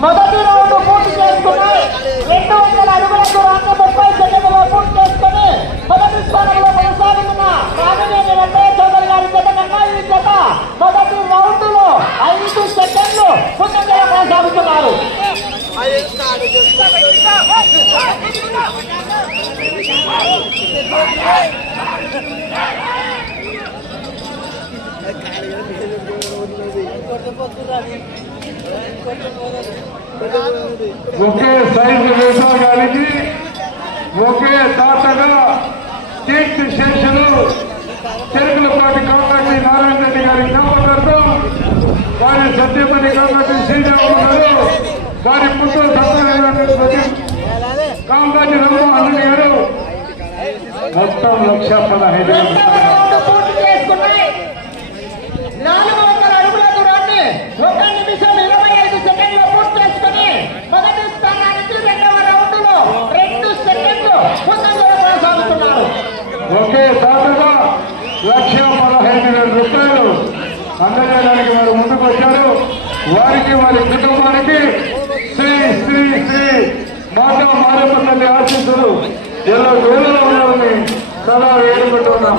మొదటి రౌండ్ పూర్తి చేసుకుని రెండు వందల అడుగుల దూరాన్ని ముప్పై సెకండ్లలో పూర్తి చేసుకుని మొదటి స్థానంలో కొనసాగుతున్న రాజవేణి వెంకయ్య చౌదరి గారి జత కన్నా ఈ జత మొదటి రౌండ్లో ఐదు సెకండ్లు ముందుగా కొనసాగుతున్నారు Hey! ఒకే సైజు విభాగానికి ఒకే తాతగా కీర్తి శేషులు చెరుకులపాటి కామాటి నారాయణ రెడ్డి గారి జ్ఞాపకార్థం వారి సత్యపతి కామాటి శ్రీరాములు గారు వారి పుత్ర కామాటి రామ్మోహన్ గారు మొత్తం లక్ష పదహైదు ఇవ్వాలి కుటుంబానికి శ్రీ శ్రీ శ్రీ మాతా మారమ్మ తల్లి ఆశీస్సులు ఎలా వేలలో ఉన్నారని చాలా వేడుకుంటున్నాం.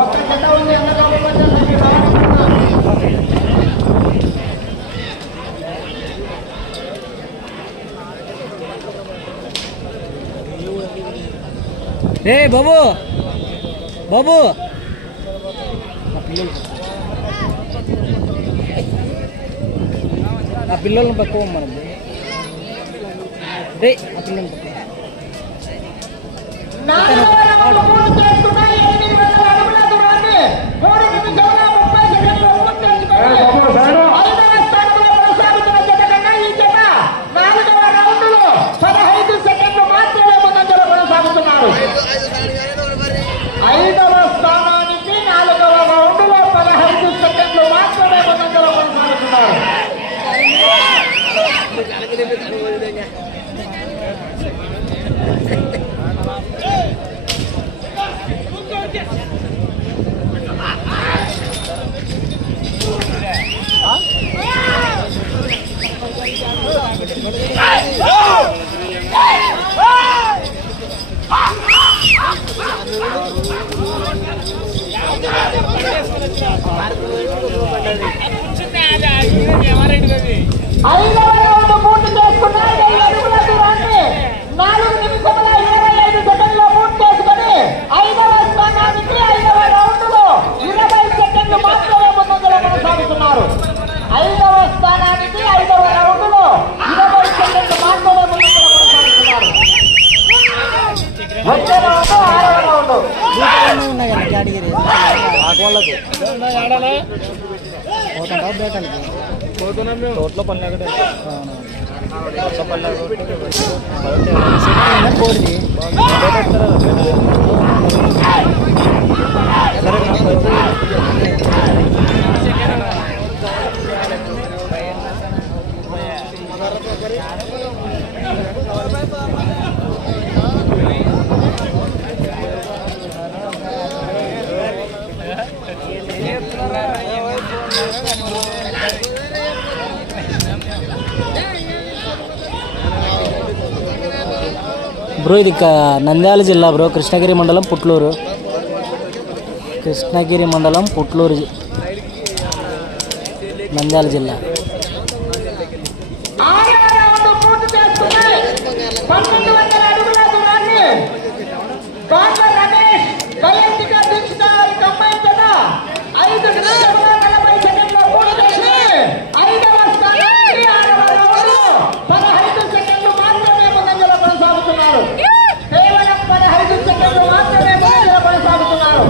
ఒక్క జత ఉంది ఎంత రే బాబు. బాబు. ఆ పిల్లల్ని పట్టుకోమనం రే ఆ పిల్లల్ని పట్టుకో. Pero, వాళ్ళకి పోతుంటా బేటానికి తోటలో పని బ్రో ఇది నంద్యాల జిల్లా బ్రో కృష్ణగిరి మండలం పుట్లూరు. కృష్ణగిరి మండలం పుట్లూరు నంద్యాల జిల్లా. ఆరవ రౌండ్ పూర్తి చేసుకున్నాయి పన్నెండు వందల అడుగుల దూరాన్ని కాంగ్ర రమేష్ కైయెత్తిగా దించుతారు కంబైన్ జత ఐదు నిమిషముల నలభై సెకండ్ల పూర్తి చేసి ఐదవ స్థానానికి ఆరవ రౌండ్లో పదహైదు సెకండ్లు మాత్రమే ముందంజలో కొనసాగుతున్నారు కేవలం పదహైదు సెకండ్లు మాత్రమే ముందంజలో కొనసాగుతున్నారు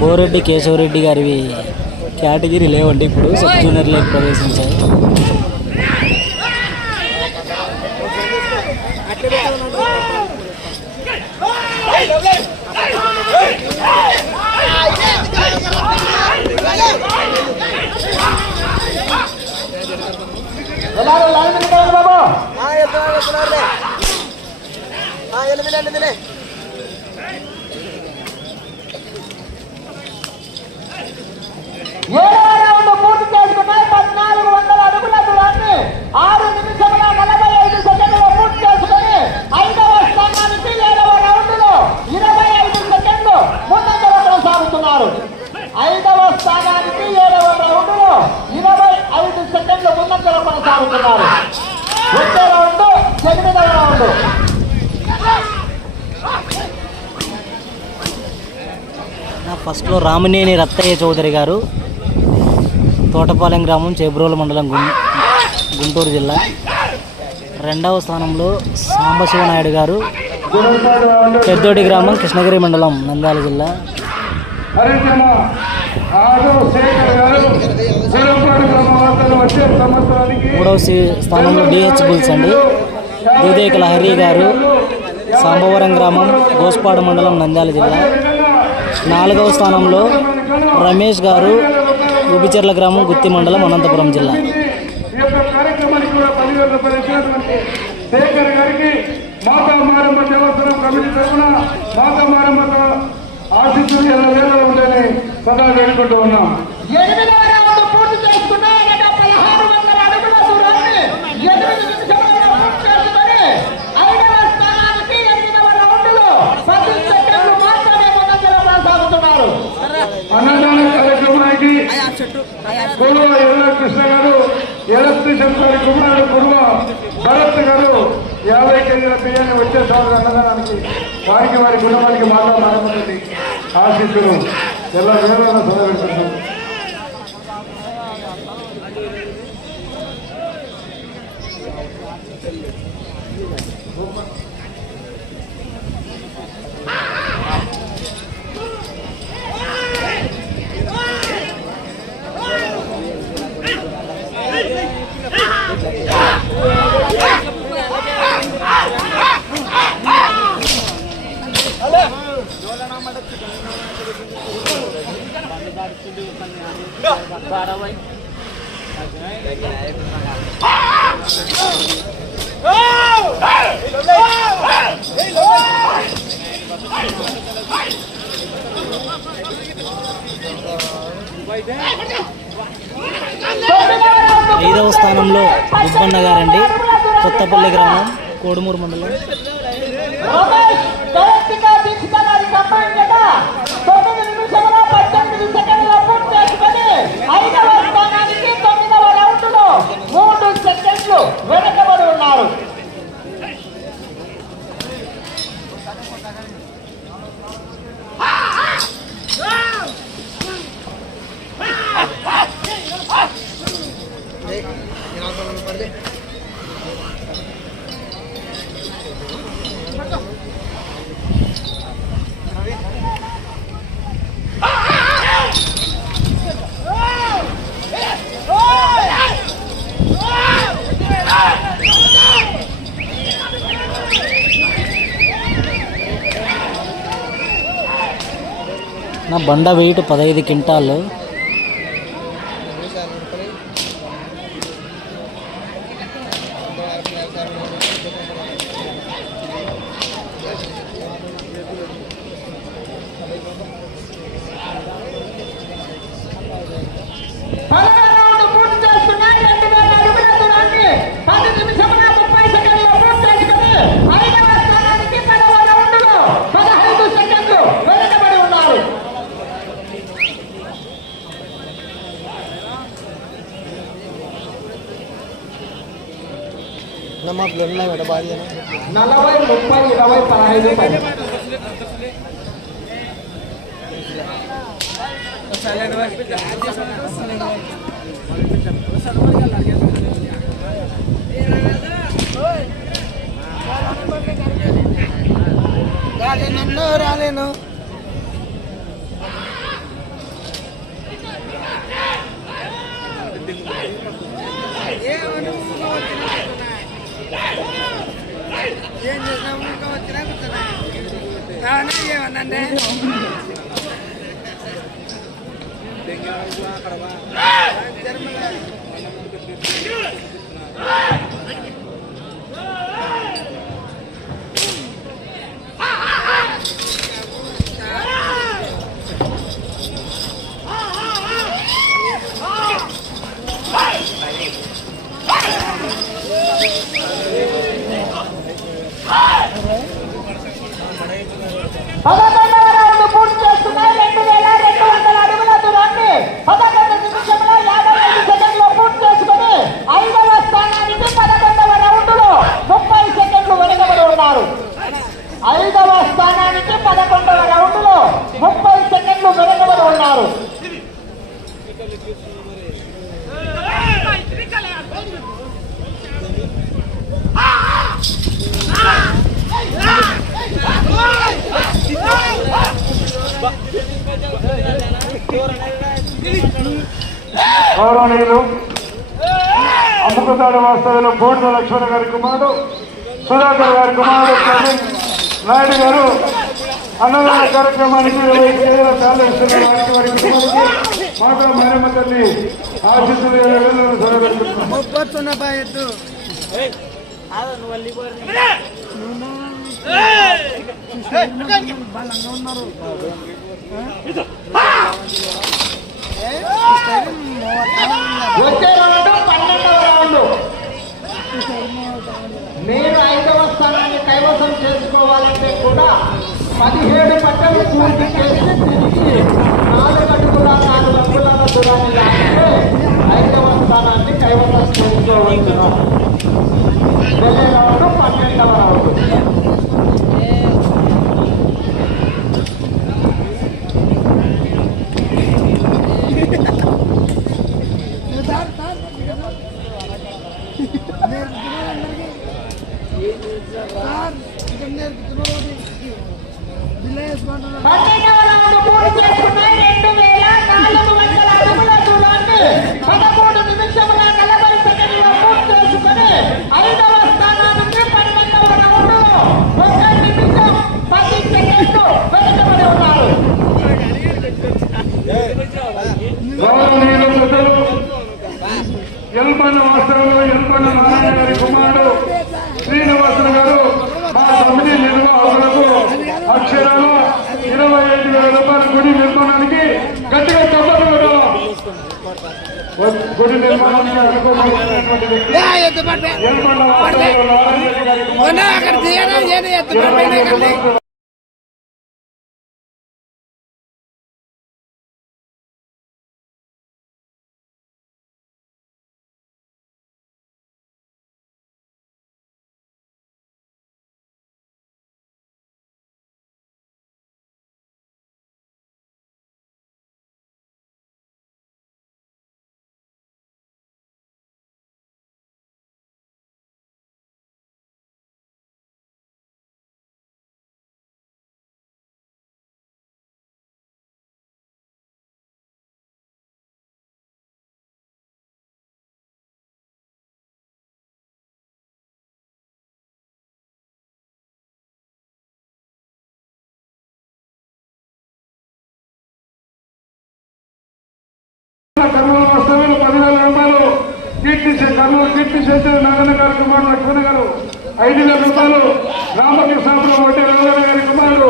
బోరెడ్డి కేశవరెడ్డి గారివి కేటగిరీ లేవండి ఇప్పుడు సబ్ జూనియర్లోకి ప్రవేశించాయి ఎలా లైన్ మీద ఏడవ పూర్తి చేసుకున్నాయి పద్నాలుగు వందల అడుగుల దూరాన్ని ఆరు నిమిషముల నలభై ఐదు సెకండ్లు పూర్తి చేసుకుని ఐదవ స్థానానికి ఏడవ రౌండ్లో ఇరవై ఐదు సెకండ్లు ముందంజలో కొనసాగుతున్నారు. ఐదవ స్థానానికి ఏడవ రౌండ్లో ఇరవై ఐదు సెకండ్లు ముందంజలో కొనసాగుతున్నారు. రెండో రౌండ్ ఎనిమిదవ రౌండ్. నా ఫస్ట్లో రామినేని రత్తయ్య చౌదరి గారు తోటపాలెం గ్రామం చేబ్రోలు మండలం గుంటూరు జిల్లా. రెండవ స్థానంలో సాంబశివనాయుడు గారు. పెద్దోడి గ్రామం కృష్ణగిరి మండలం నంద్యాల జిల్లా. మూడవ సి- స్థానంలో డిహెచ్ బుల్స్ అండి. దూదేకల హరి గారు సాంబవరం గ్రామం గోస్పాడు మండలం నంద్యాల జిల్లా. నాలుగవ స్థానంలో రమేష్ గారు ఉబిచెర్ల గ్రామం గుత్తి మండలం అనంతపురం జిల్లా. ఈ యొక్క కార్యక్రమానికి కూడా పదివేల రూపాయలు ఇచ్చినటువంటి శేఖర్ గారికి మాతా మారమ్మ దేవస్థానం కమిటీ తరఫున మాతా మారమ్మతో ఆశిస్తులు ఎలా వేలలో ఉందని సదా వేడుకుంటూ ఉన్నాం ఎనిమిదవ రౌండ్ పూర్తి చేసుకున్నాయట పదహారు వందల అడుగుల దూరాన్ని ఎనిమిది నిమిషాలలో పూర్తి చేసుకొని ఐదవ స్థానానికి ఎనిమిదవ రౌండ్లో పది సెకండ్లు మాత్రమే ముందంజలో కొనసాగుతున్నారు అన్నదాన కార్యక్రమానికి కురువ ఎల్ల కృష్ణ గారు ఎలక్ట్రీషియన్ గారి కుమారుడు కురువ భరత్ గారు యాభై కేజీల బియ్యాన్ని వచ్చే సంవత్సరం అన్నదానానికి వారికి వారి కుటుంబానికి మాతా మారమ్మతుంది ఆశిస్తులు ఎలా వేరైనా చదవబెడుతున్నాం తొమ్మిదవ ఐదవ స్థానంలో గుబ్బన్న గారండి కొత్తపల్లి గ్రామం కోడుమూరు మండలం. ಬಂಡ ವೆಯ್ಟ್ ಪದೈದು ಕ್ವಿಂಟಾಲು नाही बेटा बाहेर येणार नालाबाई मुंबई गेलाबाई परायने Hernández. బూడిద లక్ష్మణ గారి కుమారుడు సుధాకర్ గారి కుమారుడు ప్రవీణ్ నాయుడు గారు అన్నదాన కార్యక్రమానికి ఇరవై చాలు ఇస్తున్న వారికి వారి కుటుంబానికి మాతో మేరమ్మ తల్లి బాయెత్తు. బలంగా ఉన్నారు. వచ్చే రౌండ్ పన్నెండవ రౌండ్. మీరు ఐదవ స్థానాన్ని కైవసం చేసుకోవాలంటే కూడా పదిహేడు పట్టలు పూర్తి చేసి తిరిగి నాలుగు అడుగుల నాలుగు అంగుళాల దూరాన్ని లాగితే ఐదవ స్థానాన్ని కైవసం చేసుకోవచ్చు. వెళ్ళే రౌండ్ పన్నెండవ రౌండ్ పన్నెండవ రౌండ్ పూర్తి చేసుకున్నాయి రెండు వేల నాలుగు వందల అడుగుల దూరాన్ని పదమూడు నిమిషముల నలభై సెకండ్ల పూర్తి చేసుకుని ఐదవ స్థానానికి పన్నెండవ రౌండ్ ఒక నిమిషం పది సెకండ్లు వెనుకబడి ఉన్నారు గౌరవనీయులు పెద్దలు ఎల్పన్న వాస్తవంలో ఎల్పన్న నారాయణ గారి కుమారుడు శ్రీనివాసులు గారు మా సమితి నిర్వాహకులకు అక్షరాలు ఇరవై ఐదు వేల రూపాయల గుడి నిర్మాణానికి గట్టిగా చెప్పడం గుడి నిర్మాణానికి అనుకోబడినటువంటి వ్యక్తి ఎత్తు పట్టే ఎల్పన్న వాస్తవంలో నారాయణ గారి మొన్న అక్కడ తీయడం ఏది ఎత్తు శక్తి చేసిన నారాయణ గారి కుమారుడు లక్ష్మణ గారు ఐదు వేల రూపాయలు రామకృష్ణాపురం వడ్డీ రామగారి గారి కుమారుడు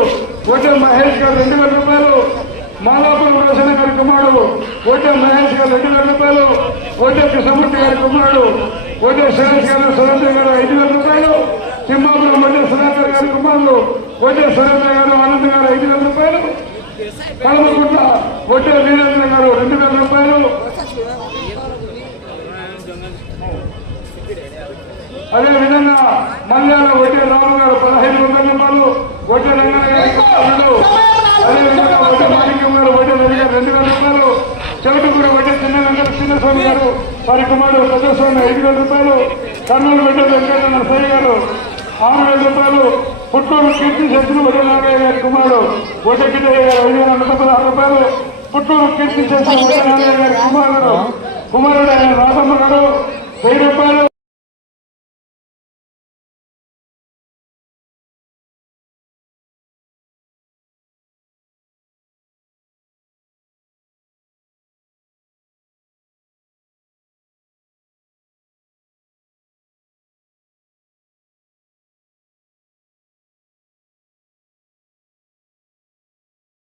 వడ్డీ మహేష్ గారు రెండు వేల రూపాయలు మాలాపురం రోషన్ గారి కుమారుడు ఓటే మహేష్ గారు రెండు వేల రూపాయలు ఓటే కృష్ణమూర్తి గారి కుమారుడు ఓటే సురేష్ గారు సురేంద్ర గారు ఐదు వేల రూపాయలు తిమ్మాపురం ఓటే సుధాకర్ గారి కుమారుడు ఓటే సురేంద్ర గారు ఆనంద్ గారు ఐదు వేల రూపాయలు కలమకుంట ఓటే వీరేంద్ర గారు రెండు వేల రూపాయలు అదేవిధంగా మల్యాల వడ్డీ రాము గారు పదహైదు వందల రూపాయలు వడ్డీ రంగన్న గారి కుమారుడు అదే మాణిక్యం గారు వడ్డీ రవి గారు రెండు వేల రూపాయలు. చెవిటిగూడ వడ్డీ చిన్న వెంకట చిన్నస్వామి గారు వారి కుమారుడు పెద్దస్వామి ఐదు వేల రూపాయలు. కర్నూలు వడ్డీ వెంకట నరసయ్య గారు ఆరు వేల రూపాయలు. పుట్టూరు కీర్తి శక్తులు వడ్డీ నాగయ్య గారి కుమారుడు వడ్డీ కిట్టయ్య గారు ఐదు వేల నూట పదహారు రూపాయలు. పుట్టూరు కీర్తి శక్తులు వడ్డీ నాగయ్య గారి కుమారుడు కుమారుడు ఆయన రాధమ్మ గారు వెయ్యి రూపాయలు.